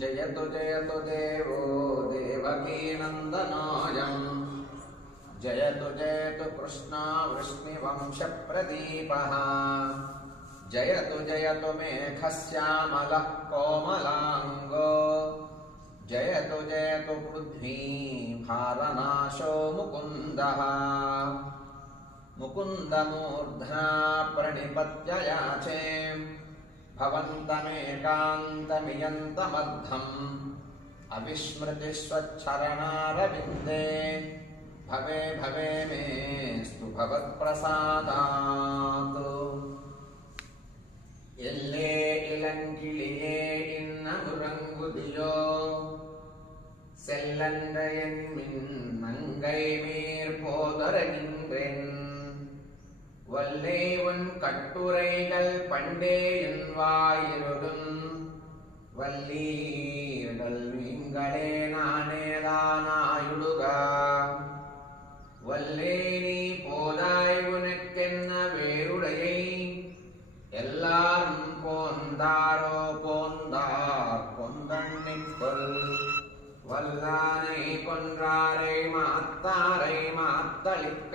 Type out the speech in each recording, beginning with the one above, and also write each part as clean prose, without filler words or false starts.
जयतु जयतु देवो देवकीनन्दनायम् जयतु जयतु कृष्णा वृष्णिवंशप्रदीपः जयतु जयतु मेघश्यामलः कोमलाङ्गो जयतु जयतु पृथ्वी भारनाशो मुकुन्दः मुकुन्दमूर्ध्ना प्रणिपत्य याचे भवन्तमेकान्तमियन्तमर्थम् अविस्मृतिस्वच्छरणारविन्दे भवे भवे मेस्तु भवत्प्रसादात् एल्ले इलङ्किलिये इन्नमुरङ्गुदियो செல்லன்றையன்மின் நங்கை மீர் போதரகின்றேன் வல்லே உன் கட்டுரைகள் பண்டே என் வாயிருடும் வல்லீர்கள் நீங்களே நானேதானாயுடுக வல்லே நீ போதாய் உனக்கென்ன வேறுடையை எல்லாரும் போந்தாரோ போந்தார் கொந்தண்ணிக்கொள் வல்லானை கொன்றாரை மாத்தாரை மாத்தளிக்க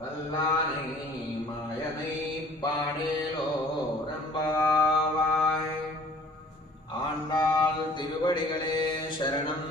வல்லானை மாயனை பாடேலோ ரம்பாவாய் ஆண்டாள் திருவடிகளே சரணம்.